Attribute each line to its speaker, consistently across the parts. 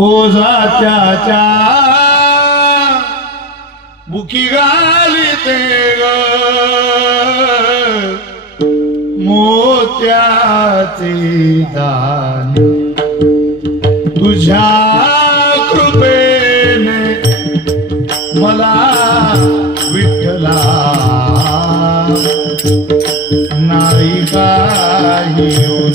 Speaker 1: ओझात्याच्या बुकी घाली ते ग. मोत्याचे दान तुझ्या कृपेने मला विठ्ठला. हे नाही हो,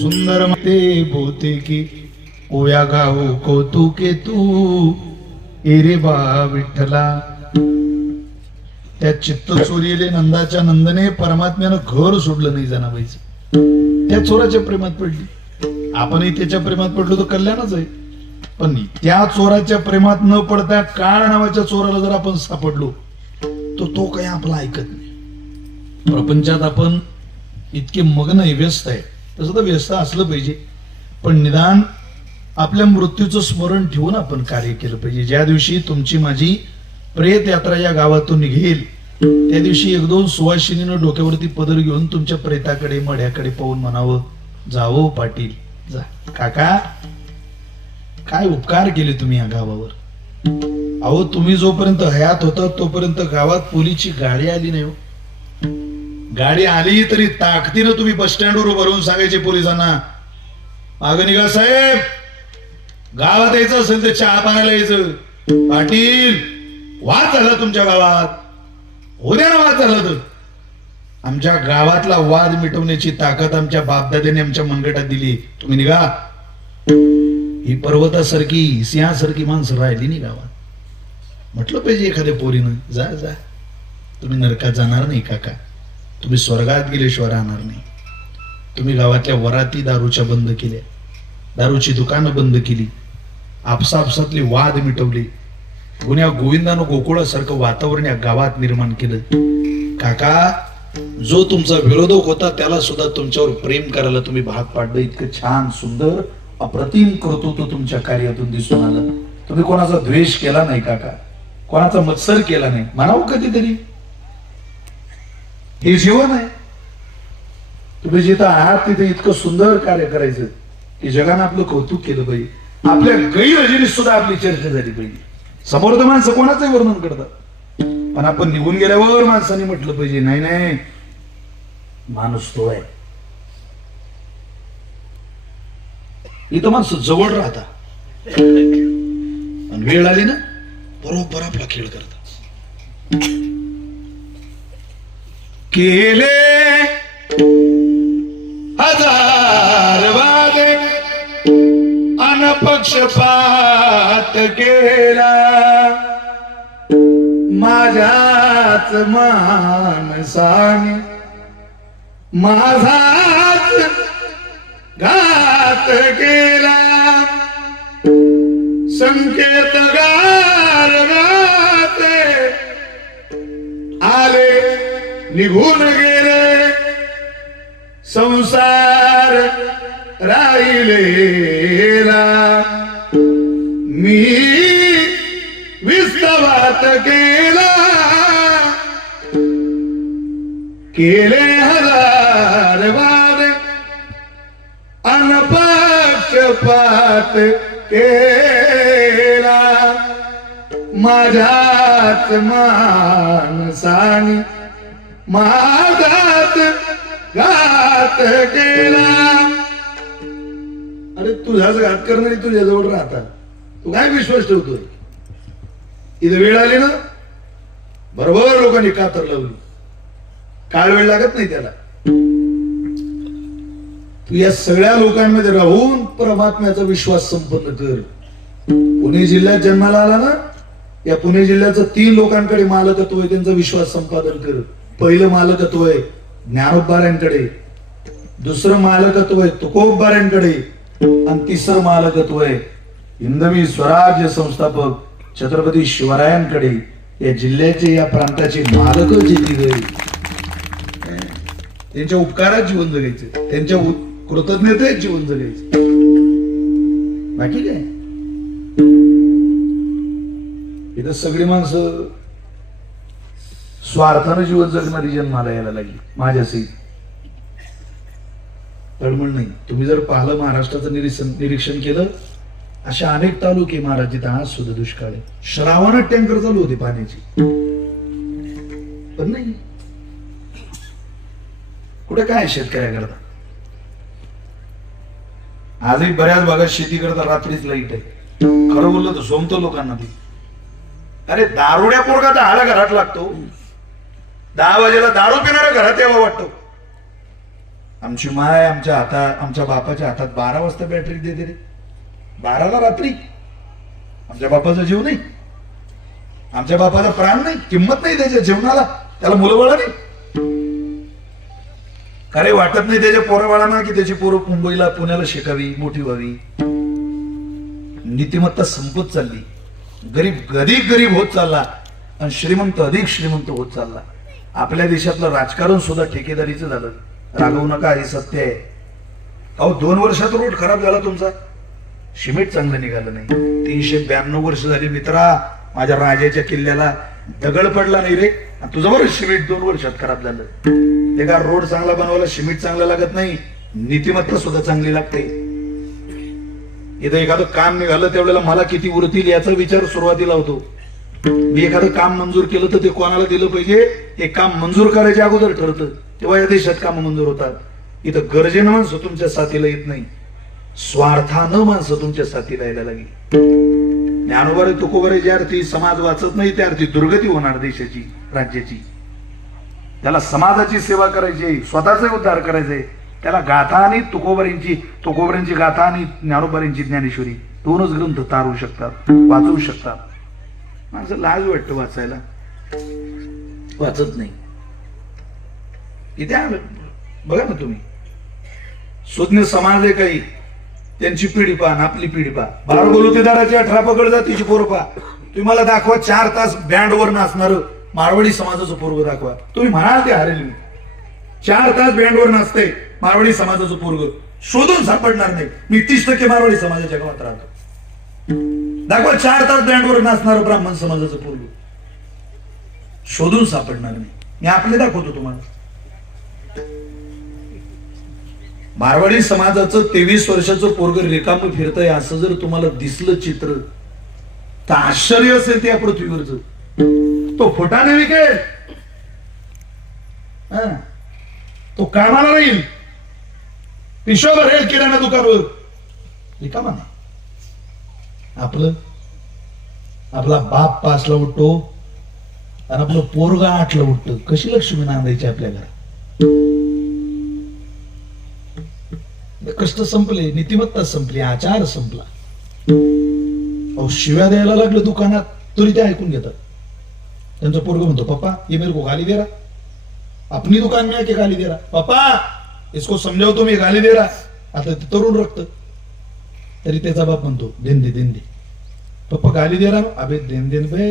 Speaker 1: सुंदर ते बोते की ओया गाऊ कौतुके तू. एरे बा विठ्ठला. त्या चित्त चोरीले नंदाच्या नंदने परमात्म्यानं घर सोडलं नाही जनाबाईचं. त्या चोराच्या प्रेमात पडली. आपणही त्याच्या प्रेमात पडलो तर कल्याणच आहे. पण त्या चोराच्या प्रेमात न पडता काळ नावाच्या चोराला जर आपण सापडलो तर तो काही आपला ऐकत नाही. प्रपंचात आपण इतके मग्न आहे व्यस्त आहे. तसं तर व्यस्त असलं पाहिजे. पण निदान आपल्या मृत्यूचं स्मरण ठेवून आपण कार्य केलं पाहिजे. ज्या दिवशी तुमची माझी प्रेत यात्रा या गावातून निघेल त्या दिवशी एक दोन सुवासिनीनं डोक्यावरती पदर घेऊन तुमच्या प्रेताकडे मढ्याकडे पाहून म्हणावं जावो पाटील. जा. काका काय उपकार केले तुम्ही या गावावर? अहो तुम्ही जोपर्यंत हयात होता तोपर्यंत गावात पोलीसची गाडी आली नाही हो. गाडी आली तरी ताकदीनं तुम्ही बस स्टँडवर उभं सांगायचे पोलिसांना. माग निघा साहेब. गावात यायचं असेल तर चहा पाण्याला यायचं. पाटील वाद झाला तुमच्या गावात. उद्या ना वाद झाला तर. आमच्या गावातला वाद मिटवण्याची ताकद आमच्या बापदाद्याने आमच्या मनगटात दिली. तुम्ही निघा. ही पर्वतासारखी सिंहासारखी माणसं राहिली नाही गावात. म्हटलं पाहिजे एखाद्या पोरीनं जा जा. तुम्ही नरकात जाणार नाही काका. तुम्ही स्वर्गात गेल्याशिवाय राहणार नाही. तुम्ही गावातल्या वराती दारूच्या बंद केल्या. दारूची दुकानं बंद केली. आपसापसातले वाद मिटवले. गुन्ह्या गोविंदानं गोकुळासारखं वातावरण या गावात निर्माण केलं. काका जो तुमचा विरोधक होता त्याला सुद्धा तुमच्यावर प्रेम करायला तुम्ही भाग पाडलं. इतकं छान सुंदर अप्रतिम कर्तृत्व तुमच्या कार्यातून दिसून आलं. तुम्ही कोणाचा द्वेष केला नाही काका. कोणाचा मत्सर केला नाही. म्हणावं कधीतरी. हे जीवन आहे. तुम्ही जिथं आहात तिथे इतकं सुंदर कार्य करायचं की जगानं आपलं कौतुक केलं पाहिजे. आपल्या गैरहजेरीत सुद्धा आपली चर्चा झाली पाहिजे. समोर माणसं कोणाचंही वर्णन करतात? पण आपण निघून गेल्यावर माणसाने म्हटलं पाहिजे नाही नाही माणूस तो आहे. इथं माणसं जवळ राहता पण वेळ आली ना बरोबर आपला खेळ करतात. केले हजार वादे अनपक्षपात केला माझ्याच मानसाने माझाच घात केला संकेत गार आले निघून गेले. संसार राहिलेला मी विस्तवात केला केले हजार वारे अनपक्षपात केला. माझ्यात माणसानी माझात घात केला. अरे तुझाच घात करणारी तुझ्या जवळ राहता. तू काय विश्वास ठेवतोय? इथं वेळ आली ना? बरोबर लोकांनी कातर लावली. काळ वेळ लागत नाही त्याला. तू या सगळ्या लोकांमध्ये राहून परमात्म्याचा विश्वास संपन्न कर. पुणे जिल्ह्यात जन्माला आला ना या पुणे जिल्ह्याचं तीन लोकांकडे मालकत्व आहे त्यांचा विश्वास संपादन कर. पहिलं मालकत्व आहे ज्ञानोबाऱ्यांकडे दुसरं मालकत्व आहे तुकोबाऱ्यांकडे आणि तिसरं मालकत्व आहे हिंदवी स्वराज्य संस्थापक छत्रपती शिवरायांकडे. या जिल्ह्याचे या प्रांताचे मालक जे दिले त्यांच्या उपकारात जीवन जगायचे. त्यांच्या कृतज्ञतेत जीवन जगायचे. बाकी काय? इथं सगळी माणसं स्वार्थानं जीवन जगणारी जन्माला यायला लागली. माझ्यासही. तळमळ नाही. तुम्ही जर पाहिलं महाराष्ट्राचं निरीक्षण निरीक्षण केलं अशा अनेक तालुके महाराज जिथे आज सुद्धा दुष्काळ आहे. श्रावणात टँकर चालू होते पाण्याची. पण नाही. कुठे काय शेतकऱ्याकरता? आजही बऱ्याच भागात शेती करता रात्रीच लाइट आहे. खरं बोललं तर सोमतो लोकांना ते. अरे दारुड्या पोरगा दहाला घरात लागतो. दहा वाजेला दारू पिणाऱ्या घरात यावा वाटतो. आमची माय आमच्या हातात आमच्या बापाच्या हातात बारा वाजता बॅटरी देते रे. बाराला रात्री. आमच्या बापाचा जीव नाही. आमच्या बापाचा प्राण नाही. किंमत नाही त्याच्या जीवनाला. त्याला मुलं नाही. अरे वाटत नाही त्याच्या पोराबाळांना की त्याची पोरं मुंबईला पुण्याला शिकावी मोठी व्हावी. नीतिमत्ता संपत चालली. गरीब अधिक गरीब होत चालला. आणि श्रीमंत अधिक श्रीमंत होत चालला. आपल्या देशातलं राजकारण सुद्धा ठेकेदारीचं झालं. रागवू नका हे सत्य आहे. अहो दोन वर्षात रोड खराब झाला तुमचा. सिमेंट चांगलं निघालं नाही. तीनशे ब्याण्णव वर्ष झाली मित्रा माझ्या राजाच्या किल्ल्याला दगड पडला नाही रे. आणि तुझं बरं सिमेंट दोन वर्षात खराब झालं. एका रोड चांगला बनवायला सिमेंट चांगला लागत नाही नीतिमत्ता सुद्धा चांगली लागते. इथं एखादं काम निघालं त्यावेळेला मला किती उरतील याचा विचार सुरुवातीला होतो. मी एखादं काम मंजूर केलं तर ते कोणाला दिलं पाहिजे? हे काम मंजूर करायच्या अगोदर ठरतं. तेव्हा या देशात कामं मंजूर होतात. इथं गरजेनं माणसं तुमच्या साथीला येत नाही. स्वार्थानं माणसं तुमच्या साथीला यायला लागली. ज्ञानोबारे तुकोबारे ज्या अर्थी समाज वाचत नाही त्या अर्थी दुर्गती होणार देशाची राज्याची. त्याला समाजाची सेवा करायची स्वतःचा उद्धार करायचंय त्याला गाथा आणि तुकोबरींची तुकोबरींची गाथा आणि ज्ञानोबारींची ज्ञानेश्वरी दोनच ग्रंथ तारू शकतात वाचवू शकतात. माझं लाज वाटतं वाचायला. वाचत नाही. इथे आलं? बघा ना तुम्ही. सुज्ञ समाज आहे काही. त्यांची पिढी पहा आपली पिढी पहा. बारा गोलुतेदाराची अठरा पकड जातीची पोरं पहा. तुम्ही मला दाखवा चार तास बँडवर नाचणार मारवाडी समाजाचं पोरग दाखवा. तुम्ही म्हणाल ते हरेल मी. चार तास बँडवर नाचते मारवाडी समाजाचं पोरग. शोधून सापडणार नाही. मी तीस टक्के मारवाडी समाजाच्या गावात राहतो. दाखवा चार तास बँडवर नाचणार ब्राह्मण समाजाचं पोरग. शोधून सापडणार नाही. मी आपले दाखवतो तुम्हाला. मारवाडी समाजाचं तेवीस वर्षाचं पोरग रिकाम फिरतंय असं जर तुम्हाला दिसलं चित्र तर आश्चर्य असेल त्या पृथ्वीवरच. तो फुटाने विकेल. तो कामाला राहील. पिशव भरेल किराणा दुकानवर. रिकामा नाही. आपलं आपला बाप पाचला उठतो आणि आपलं पोरगा आठला उठतं. कशी लक्ष्मी नांदायची आपल्या घरात? कष्ट संपले नीतिमत्ता संपली आचार संपला. अहो शिव्या द्यायला लागलं दुकानात तरी ते ऐकून घेतात. त्यांचा पोरग म्हणतो पप्पा ये मेरे को गाली दे रहा अपनी दुकान में आके गाली दे रहा इसको समजाव तुम्ही गाली दे रहा आता ते तरुण रक्त. तरी त्याचा बाप म्हणतो देन दे देन दे. पप्पा गाली दे रहा अबे देन देन बे.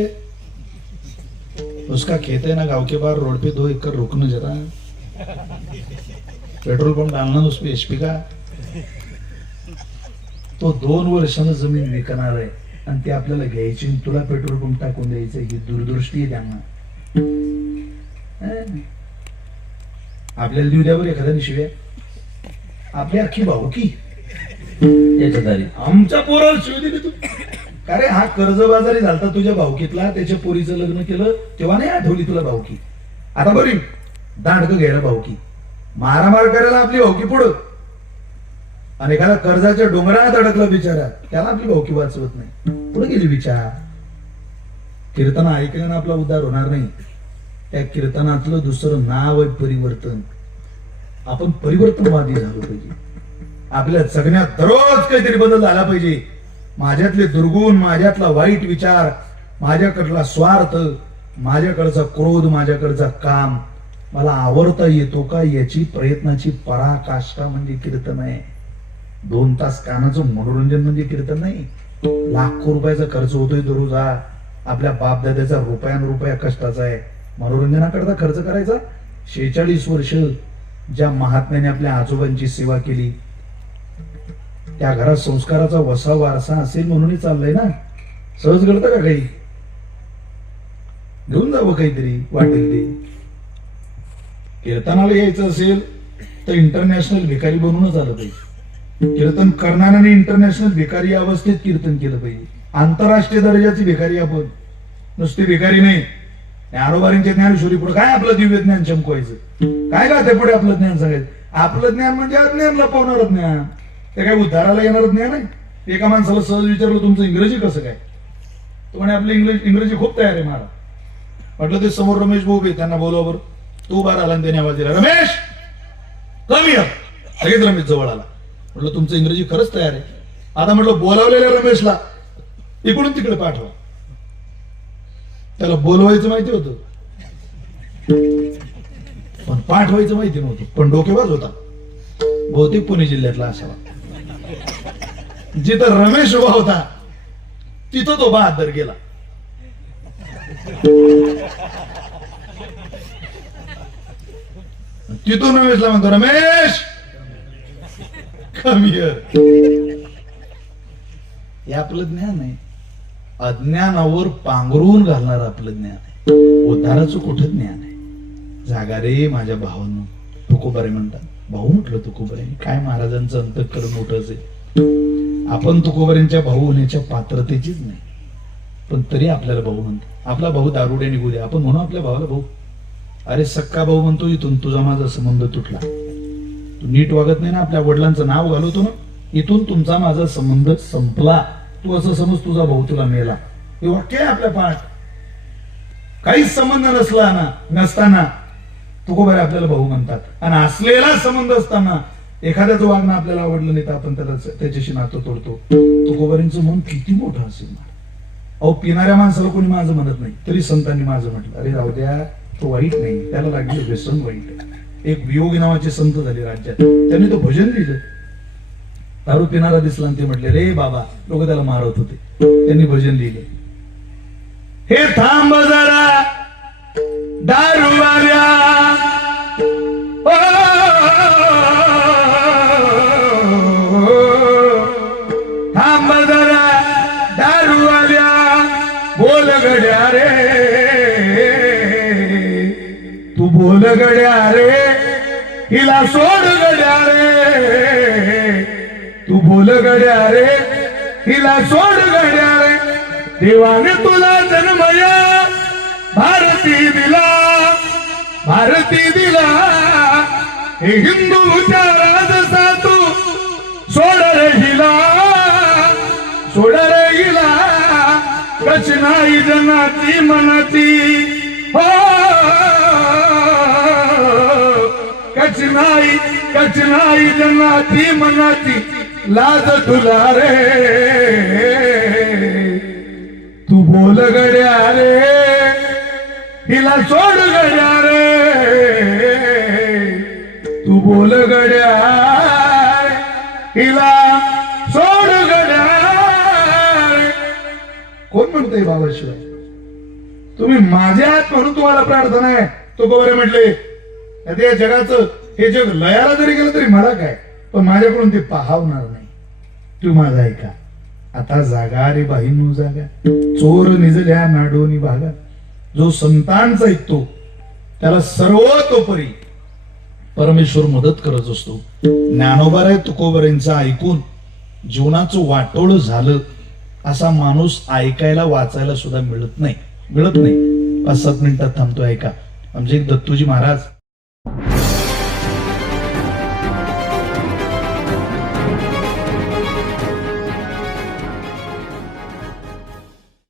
Speaker 1: उसका खेत है ना गांव के बाहर रोड पे दो एकड़ रुकना जरा। पेट्रोल पंप डालना उस पर एचपी का। तो दोन वर्षानं जमीन विकणार आहे आणि ते आपल्याला घ्यायची आणि तुला पेट्रोल पंप टाकून द्यायचं ही दूरदृष्टी आहे त्यांना? आपल्याला देऊ द्यावर एखाद्याने शिव्या आपली अख्खी भाऊकी
Speaker 2: त्याच्या दारी.
Speaker 1: आमच्या पोराला शिव दिली तू. का रे हा कर्जबाजारी झालता तुझ्या भाऊकीतला त्याच्या पोरीचं लग्न केलं तेव्हा नाही आठवली तुला भाऊकी? आता बरी. दांडक घ्यायला भाऊकी. मारामार करायला आपली भाऊकी पुढं. आणि एखादा कर्जाच्या डोंगरात अडकलं बिचारा त्याला आपली भाऊकी वाचवत नाही. पुढे गेली विचार कीर्तन ऐकल्यानं आपला उद्धार होणार नाही. त्या कीर्तनातलं दुसरं नाव आहे परिवर्तन. आपण परिवर्तनवादी झालो पाहिजे. आपल्या जगण्यात दररोज काहीतरी बदल झाला पाहिजे. माझ्यातले दुर्गुण माझ्यातला वाईट विचार माझ्याकडला स्वार्थ माझ्याकडचा क्रोध माझ्याकडचा काम. मला आवडता येतो का याची प्रयत्नाची पराकाष्ठा म्हणजे कीर्तन आहे. दोन तास कानाचं मनोरंजन म्हणजे कीर्तन नाही. लाखो रुपयाचा खर्च होतोय दररोज हा आपल्या बापदाद्याचा रुपयान रुपया कष्टाचा आहे. मनोरंजनाकरता खर्च करायचा? शेहेचाळीस वर्ष ज्या महात्म्याने आपल्या आजोबांची सेवा केली. त्या घरात संस्काराचा वसा वारसा असेल म्हणूनही चाललंय ना? सहज घडतं का काही? घेऊन जावं काहीतरी वाटेल ते. कीर्तनाला यायचं असेल तर इंटरनॅशनल भिकारी बनूनच आलं पाहिजे. कीर्तन करणाऱ्याने इंटरनॅशनल भिकारी अवस्थेत कीर्तन केलं पाहिजे. आंतरराष्ट्रीय दर्जाची भिकारी आपण. नुसती भिकारी नाही. ज्ञानोबारींच्या ज्ञानेश्वरी पुढे काय आपलं दिव्य ज्ञान चमकवायचं? काय का ते पुढे आपलं ज्ञान सांगायचं? आपलं ज्ञान म्हणजे अज्ञान लपवणार ज्ञान. ते काय उद्धाराला येणार ज्ञान आहे? एका माणसाला सहज विचारलं तुमचं इंग्रजी कसं काय? तो म्हणे आपलं इंग्रजी इंग्रजी खूप तयार आहे मला म्हटलं ते समोर रमेश भाऊ उभे त्यांना बोलावर बरं. तू बाहेर आला आणि त्याने आवाज दिला रमेश कमी लगेच रमेश जवळ आला. म्हटलं तुमचं इंग्रजी खरंच तयार आहे. आता म्हटलं बोलावलेल्या रमेशला इकडून तिकडे पाठवा. त्याला बोलवायचं माहिती होतं. पण पाठवायचं माहिती नव्हतं. पण डोकेबाज होता. बहुतेक पुणे जिल्ह्यातला असावा. जिथं रमेश उभा होता तिथं तो बहादर गेला. तिथून रमेशला म्हणतो रमेश कमी हे आपलं ज्ञान आहे. अज्ञानावर पांघरून घालणार आपलं ज्ञान आहे. उद्धाराचं कुठं ज्ञान आहे? जागा रे माझ्या भावानं. तुकोबारे म्हणतात. भाऊ म्हटलं तुकोबारे. काय महाराजांचं अंतकरण मोठंच आहे. आपण तुकोबारेंच्या भाऊ होण्याच्या पात्रतेचीच नाही. पण तरी आपल्याला भाऊ म्हणतो. आपला भाऊ दारुड्या निघू दे. आपण म्हणू आपल्या भावाला भाऊ. अरे सक्का भाऊ म्हणतो इथून तुझा माझा संबंध तुटला. नीट वागत नाही ना आपल्या वडिलांचं नाव घालवतो ना इथून तुमचा माझा संबंध संपला. तू असं समज तुझा भाऊ तुला मेला. हे वाक्य आहे आपल्या पाठ. काहीच संबंध नसला ना नसताना. तुकोबारे आपल्याला भाऊ म्हणतात. आणि असलेला संबंध असताना एखाद्याचं वागणं आपल्याला आवडलं नाही तर आपण त्याला त्याच्याशी नातं तोडतो. तुकोबारींचं मन किती मोठं असेल अहो पिणाऱ्या माणसाला कोणी माझं म्हणत नाही तरी संतांनी माझं म्हटलं. अरे जाऊ द्या तो वाईट नाही त्याला लागले व्यसन वाईट. आहे. एक वियोगी नावाचे संत झाले राज्यात. त्यांनी तो भजन लिहिलं. दारू पिणारा दिसला आणि ते म्हटले रे बाबा लोक त्याला मारत होते. त्यांनी भजन लिहिले. हे थांब जरा दारू आल्या थांब जरा दारू आल्या बोल गड्या रे. तू बोल गड्या रे. हिला सोड गड्या रे. तू बोल गड्या रे. हिला सोड गड्या रे. देवाने तुला जन्मया. भारती दिला. भारती दिला. हे हिंदूच्या राजसा तू. सोड रे हिला. सोड रे हिला. रचनाई जनाची मनाची. हो. कचनाई कचनाई जनाची मनाची लाज तुला रे. तू बोल गड्या रे हिला सोड गड्या रे. तू बोल गड्या हिला सोड गड्या रे. कोण म्हणतोय बाबाशिवाय? तुम्ही माझ्या आत म्हणून तुम्हाला प्रार्थना आहे. तो बरे म्हटले आता या जगाचं हे जग लयाला जरी गेलं तरी मला काय? पण माझ्याकडून ते पाहावणार नाही. तू माझा ऐका. आता जागा रे बाईनू जागा. चोर निजल्या नाडोनी भागा. जो संतांचा ऐकतो त्याला सर्वतोपरी परमेश्वर मदत करत असतो. ज्ञानोबाराय तुकोबरेंचं ऐकून जीवनाचं वाटोळ झालं असा माणूस ऐकायला वाचायला सुद्धा मिळत नाही. मिळत नाही. पाच सात मिनिटात थांबतो ऐका. आमचे एक दत्तूजी महाराज